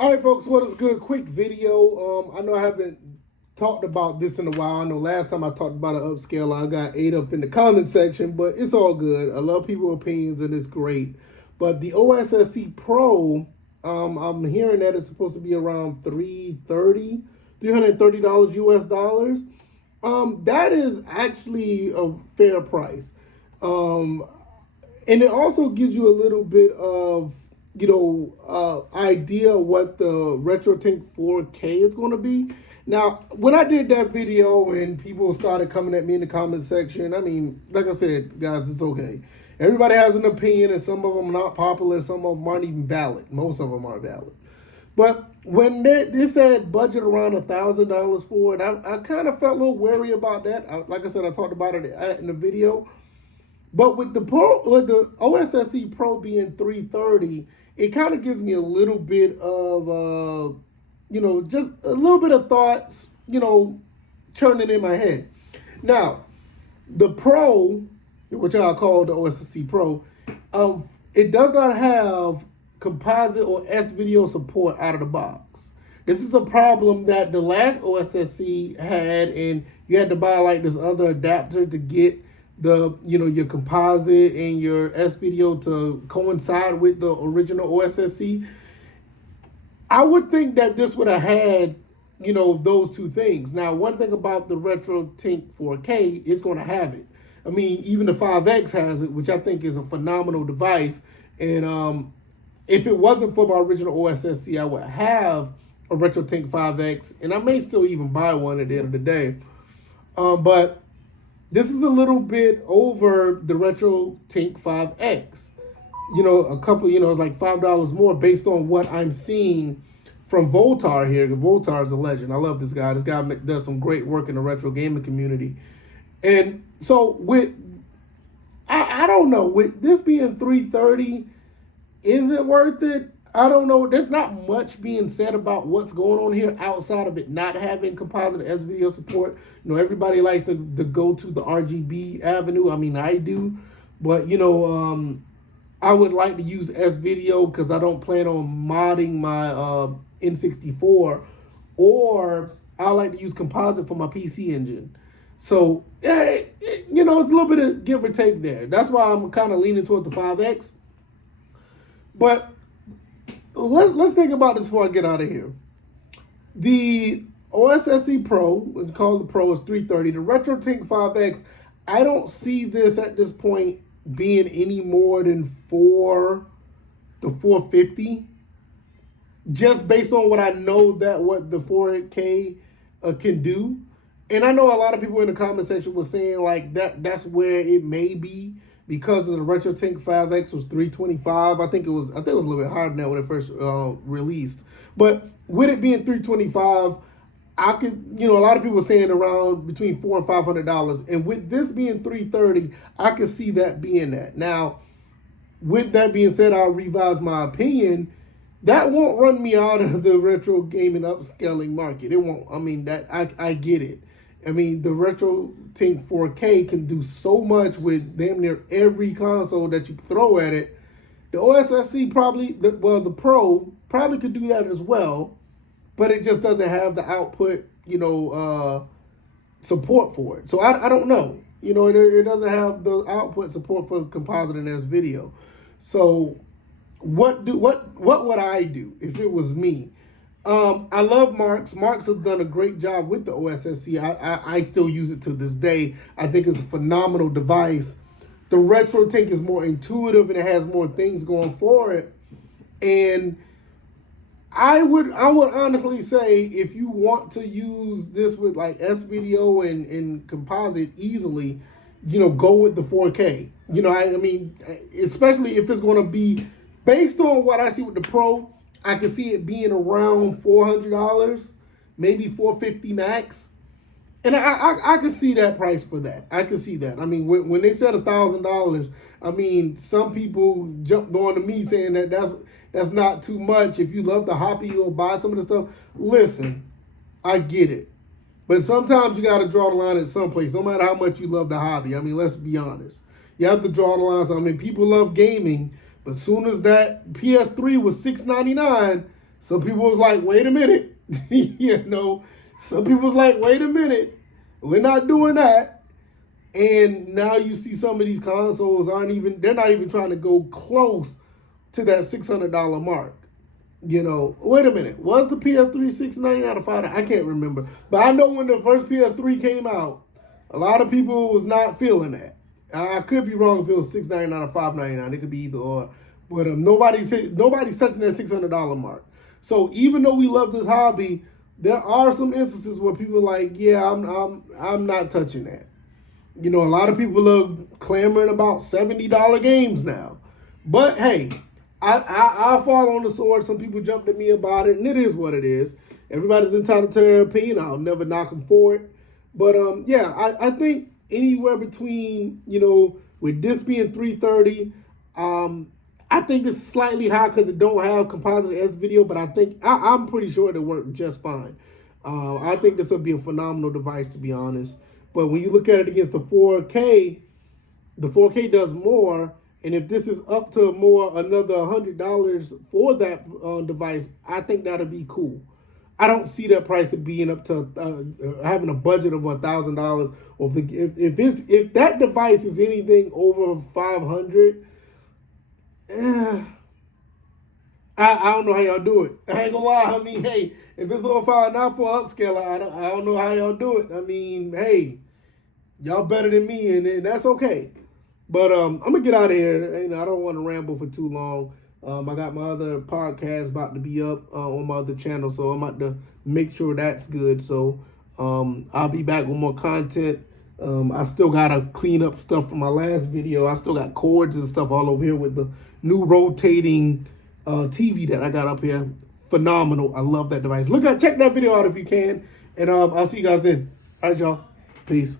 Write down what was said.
All right, folks, what is good? Quick video. I know I haven't talked about this in a while. I know last time I talked about an upscale, I got ate up in the comment section, but it's all good. I love people's opinions, and it's great. But the OSSC Pro, I'm hearing that it's supposed to be around $330 US dollars. That is actually a fair price. And it also gives you a little bit of idea what the RetroTink 4K is going to be. Now, when I did that video and people started coming at me in the comment section, I mean, like I said, guys, it's okay. Everybody has an opinion, and some of them are not popular, some of them aren't even valid. Most of them are valid. But when they said budget around $1,000 for it, I kind of felt a little wary about that. Like I said, I talked about it in the video. But with the OSSC Pro being $330, it kind of gives me a little bit of, just a little bit of thoughts, churning in my head. Now, the Pro, which I call the OSSC Pro, it does not have composite or S-video support out of the box. This is a problem that the last OSSC had, and you had to buy like this other adapter to get the your composite and your S-video to coincide with the original OSSC. I would think that this would have had those two things. Now, one thing about the RetroTink 4K, it's going to have it. I mean, even the 5X has it, which I think is a phenomenal device. And if it wasn't for my original OSSC, I would have a RetroTink 5X, and I may still even buy one at the end of the day. But this is a little bit over the RetroTink 5X. A couple, it's like $5 more based on what I'm seeing from Voltar here. Voltar is a legend. I love this guy. This guy does some great work in the retro gaming community. And so I don't know, with this being $330, is it worth it? I don't know. There's not much being said about what's going on here outside of it not having composite S-video support. Everybody likes to go to the RGB avenue. I mean, I do. But, I would like to use S-video because I don't plan on modding my N64. Or I like to use composite for my PC engine. So, it's a little bit of give or take there. That's why I'm kind of leaning toward the 5X. But let's think about this before I get out of here. The OSSC Pro, we call the Pro, is $330. The RetroTink 5X, I don't see this at this point being any more than $400 to $450. Just based on what I know that what the 4K can do. And I know a lot of people in the comment section were saying like that's where it may be, because of the RetroTink 5X was $325. I think it was a little bit higher than that when it first released. But with it being $325, I could, a lot of people are saying around between $400 and $500. And with this being $330, I could see that being that. Now, with that being said, I'll revise my opinion. That won't run me out of the retro gaming upscaling market. It won't. I mean, I get it. I mean, the RetroTink 4K can do so much with damn near every console that you throw at it. The OSSC the Pro probably could do that as well, but it just doesn't have the output, support for it. So I don't know. It doesn't have the output support for composite and S-video. So what would I do if it was me? I love Marks. Marks have done a great job with the OSSC. I still use it to this day. I think it's a phenomenal device. The RetroTink is more intuitive and it has more things going for it. And I would honestly say, if you want to use this with like S-video and composite easily, go with the 4K. I mean, especially if it's going to be based on what I see with the Pro. I could see it being around $400, maybe $450 max. And I could see that price for that. I could see that. I mean, when they said $1,000, I mean, some people jumped on to me saying that's not too much. If you love the hobby, you'll buy some of the stuff. Listen, I get it. But sometimes you got to draw the line at some place, no matter how much you love the hobby. I mean, let's be honest. You have to draw the lines. I mean, people love gaming, but as soon as that PS3 was $699, Some people was like, wait a minute. Some people was like, wait a minute. We're not doing that. And now you see some of these consoles they're not even trying to go close to that $600 mark. Wait a minute. Was the PS3 $699 or $5? I can't remember. But I know when the first PS3 came out, a lot of people was not feeling that. I could be wrong if it was $699 or $599. It could be either or. But nobody's touching that $600 mark. So even though we love this hobby, there are some instances where people are like, yeah, I'm not touching that. A lot of people are clamoring about $70 games now. But hey, I fall on the sword. Some people jumped at me about it, and it is what it is. Everybody's entitled to their opinion. I'll never knock them for it. But yeah, I think anywhere between, with this being $330, I think this is slightly high because it don't have composite S video, but I'm pretty sure it'll work just fine. I think this will be a phenomenal device, to be honest. But when you look at it against the 4K, the 4K does more. And if this is up to another $100 for that device, I think that'll be cool. I don't see that price of being up to having a budget of $1,000. Or if that device is anything over $500, I don't know how y'all do it. I ain't gonna lie. I mean, hey, if it's over $500, not for upscaler, I don't know how y'all do it. I mean, hey, y'all better than me, and that's okay. But I'm gonna get out of here. I don't want to ramble for too long. I got my other podcast about to be up on my other channel, so I'm about to make sure that's good. So I'll be back with more content. I still gotta clean up stuff from my last video. I still got cords and stuff all over here with the new rotating TV that I got up here. Phenomenal. I love that device. Check that video out if you can. And I'll see you guys then. All right, y'all. Peace.